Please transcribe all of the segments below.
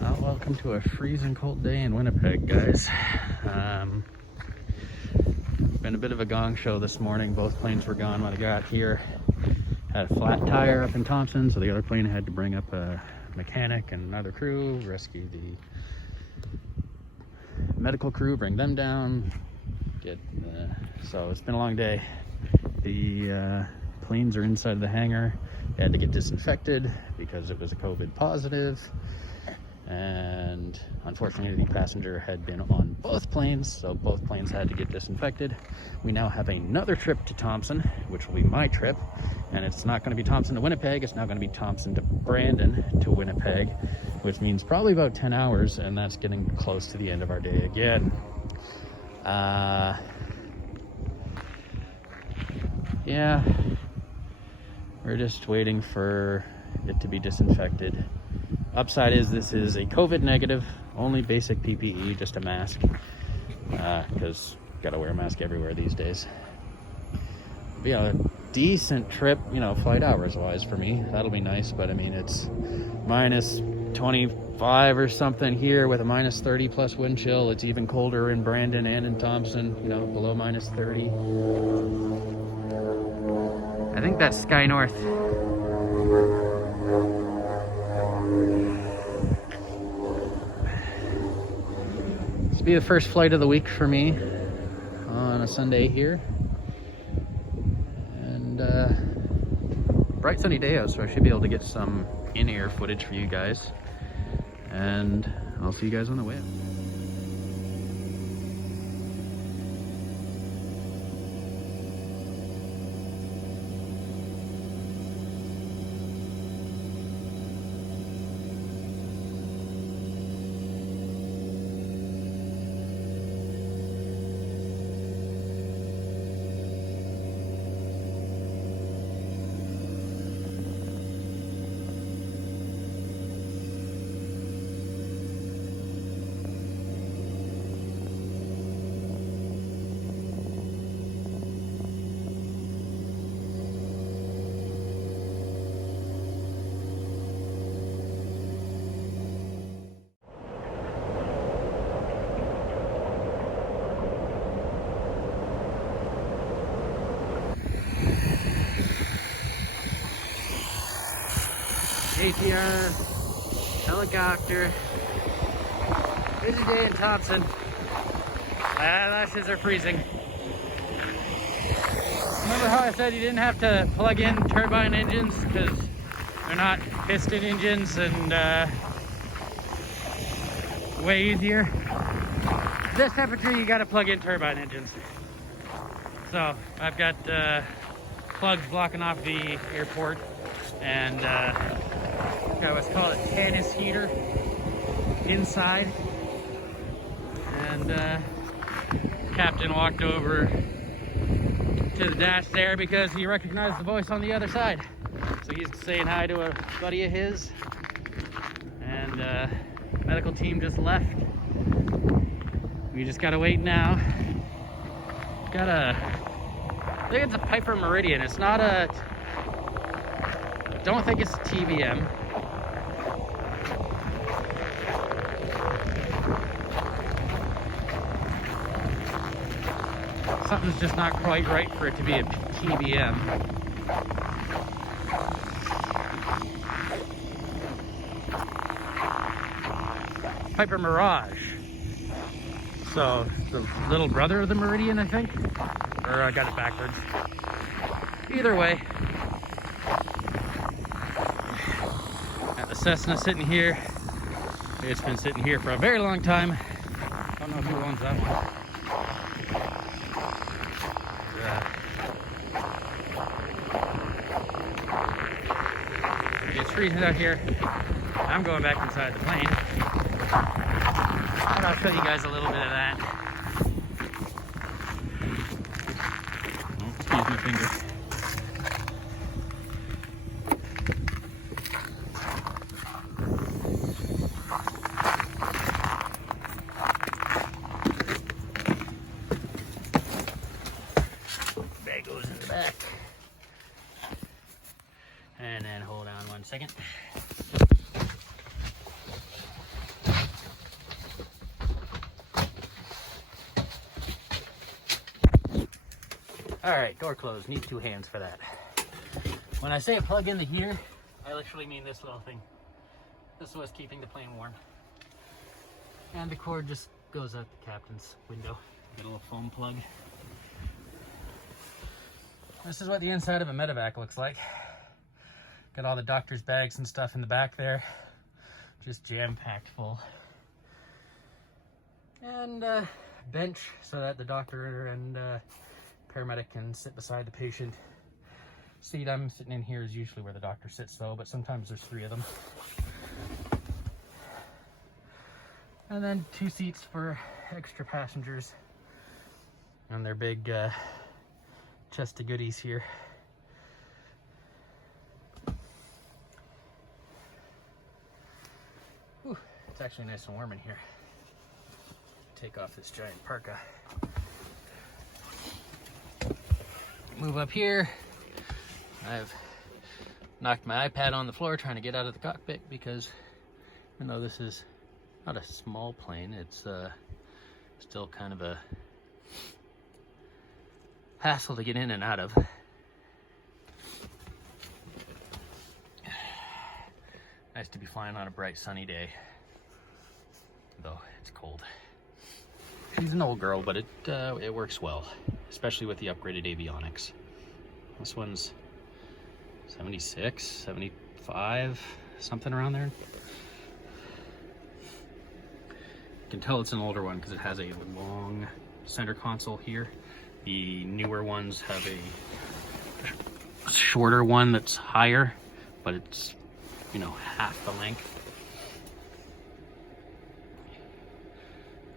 Well, welcome to a freezing cold day in Winnipeg, guys. Been a bit of a gong show this morning. Both planes were gone when I got here. Had a flat tire up in Thompson, so the other plane had to bring up a mechanic and another crew, rescue the medical crew, bring them down. So it's been a long day. The planes are inside the hangar. They had to get disinfected because it was a COVID positive. And unfortunately, the passenger had been on both planes, so both planes had to get disinfected. We now have another trip to Thompson, which will be my trip, and it's not going to be Thompson to Winnipeg. It's now going to be Thompson to Brandon to Winnipeg, which means probably about 10 hours, and that's getting close to the end of our day again. Yeah, we're just waiting for it to be disinfected. Upside is this is a COVID negative, only basic PPE, just a mask, because gotta wear a mask everywhere these days. It'll be a decent trip, you know, flight hours wise for me. That'll be nice, but I mean, it's minus 25 or something here with a minus 30 plus wind chill. It's even colder in Brandon and in Thompson, you know, below minus 30. I think that's Sky North. This will be the first flight of the week for me on a Sunday here. And bright sunny day out, so I should be able to get some in-air footage for you guys. And I'll see you guys on the way out. ATR, helicopter, busy day in Thompson. Eyelashes are freezing. Remember how I said you didn't have to plug in turbine engines because they're not piston engines and way easier? This temperature you gotta plug in turbine engines. So I've got plugs blocking off the airport and got what's called a Tanis heater inside, and captain walked over to the dash there because he recognized the voice on the other side, so he's saying hi to a buddy of his, and medical team just left. We just gotta wait now. I think it's a Piper Meridian. It's not a, I don't think it's a TBM. Something's just not quite right for it to be a TBM. Piper Mirage. So, the little brother of the Meridian, I think? Or I got it backwards. Either way. Got the Cessna sitting here. It's been sitting here for a very long time. Don't know who owns that one. It's freezing out here. I'm going back inside the plane. And I'll show you guys a little bit of that. Oh, excuse my finger. Bag goes in the back. And then hold on 1 second. All right, door closed. Need 2 hands for that. When I say plug in the heater, I literally mean this little thing. This was keeping the plane warm. And the cord just goes out the captain's window. Get a little foam plug. This is what the inside of a medevac looks like. Got all the doctor's bags and stuff in the back there. Just jam-packed full. And bench so that the doctor and paramedic can sit beside the patient. Seat I'm sitting in here is usually where the doctor sits though, but sometimes there's 3 of them. And then 2 seats for extra passengers and their big chest of goodies here. Whew, it's actually nice and warm in here. Take off this giant parka. Move up here. I've knocked my iPad on the floor trying to get out of the cockpit because even though this is not a small plane, it's still kind of a hassle to get in and out of. Nice to be flying on a bright sunny day, though it's cold. She's an old girl, but it works well, especially with the upgraded avionics. This one's 76, 75, something around there. You can tell it's an older one because it has a long center console here. The newer ones have a shorter one that's higher, but it's, you know, half the length.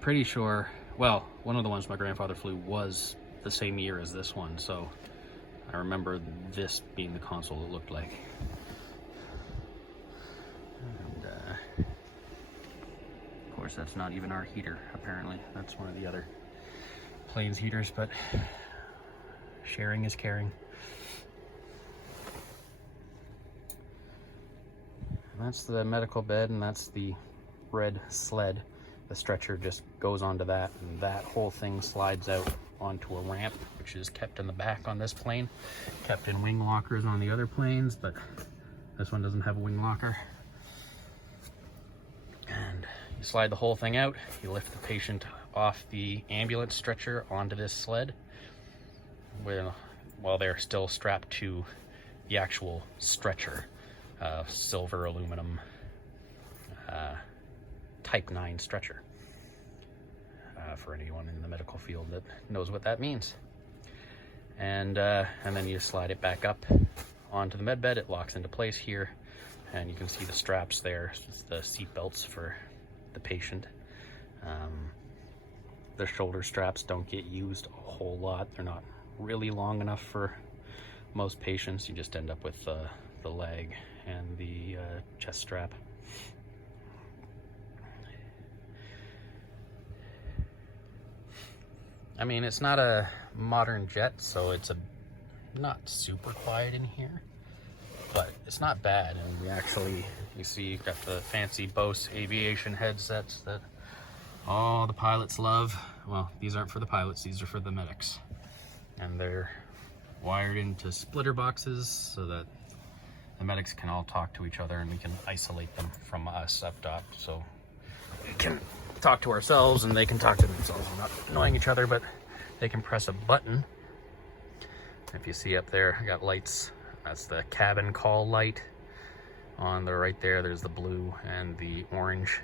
Pretty sure, well, one of the ones my grandfather flew was the same year as this one, so I remember this being the console it looked like. And, of course, that's not even our heater, apparently. That's one of the other plane's heaters, but sharing is caring. And that's the medical bed, and that's the red sled. The stretcher just goes onto that, and that whole thing slides out onto a ramp, which is kept in the back on this plane. Kept in wing lockers on the other planes, but this one doesn't have a wing locker. And you slide the whole thing out, you lift the patient off the ambulance stretcher onto this sled while they're still strapped to the actual stretcher. Silver aluminum type 9 stretcher. For anyone in the medical field that knows what that means. And then you slide it back up onto the med bed. It locks into place here, and you can see the straps there. It's the seat belts for the patient. The shoulder straps don't get used a whole lot. They're not really long enough for most patients. You just end up with the leg and the chest strap. I mean, it's not a modern jet, so it's not super quiet in here, but it's not bad. And we actually, you see, you've got the fancy Bose aviation headsets that all the pilots love. Well, these aren't for the pilots, these are for the medics. And they're wired into splitter boxes so that the medics can all talk to each other and we can isolate them from us up top. So we can talk to ourselves and they can talk to themselves. We're not annoying each other, but they can press a button. If you see up there, I got lights. That's the cabin call light. On the right there, there's the blue and the orange.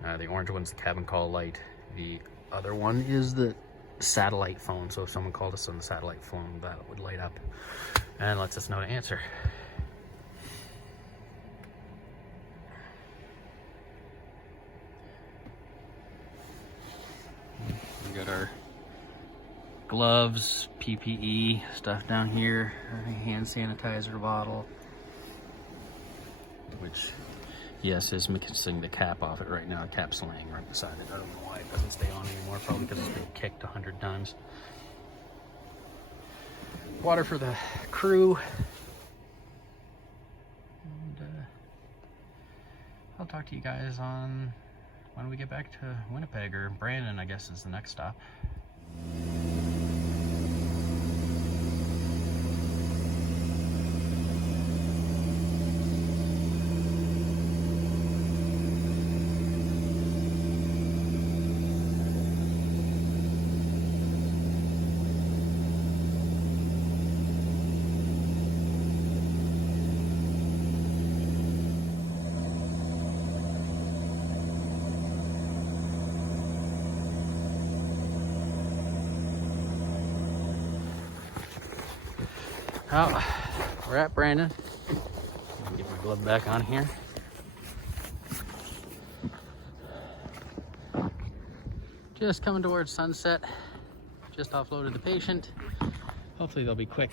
The orange one's the cabin call light. The other one is the satellite phone. So if someone called us on the satellite phone, that would light up and lets us know to answer. We got our gloves, PPE stuff down here, a hand sanitizer bottle, which, yes, is missing the cap off it right now. The cap's laying right beside it. I don't know why it doesn't stay on anymore, probably because it's been kicked 100 times. Water for the crew. I'll talk to you guys on when we get back to Winnipeg, or Brandon, I guess, is the next stop. Well, we're at Brandon. Get my glove back on here. Just coming towards sunset. Just offloaded the patient. Hopefully they'll be quick.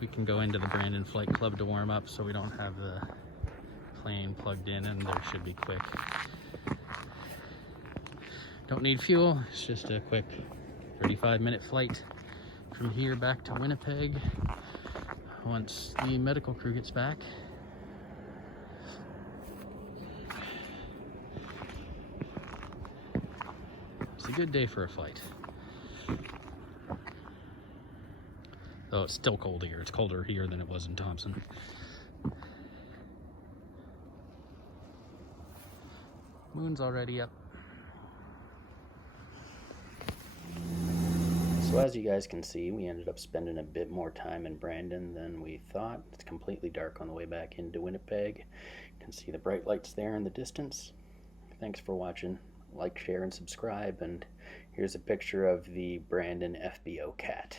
We can go into the Brandon Flight Club to warm up, so we don't have the plane plugged in, and they should be quick. Don't need fuel. It's just a quick 35-minute flight from here back to Winnipeg once the medical crew gets back. It's a good day for a flight. Though it's still cold here. It's colder here than it was in Thompson. Moon's already up. So as you guys can see, we ended up spending a bit more time in Brandon than we thought. It's completely dark on the way back into Winnipeg. You can see the bright lights there in the distance. Thanks for watching. Like, share, and subscribe. And here's a picture of the Brandon FBO cat.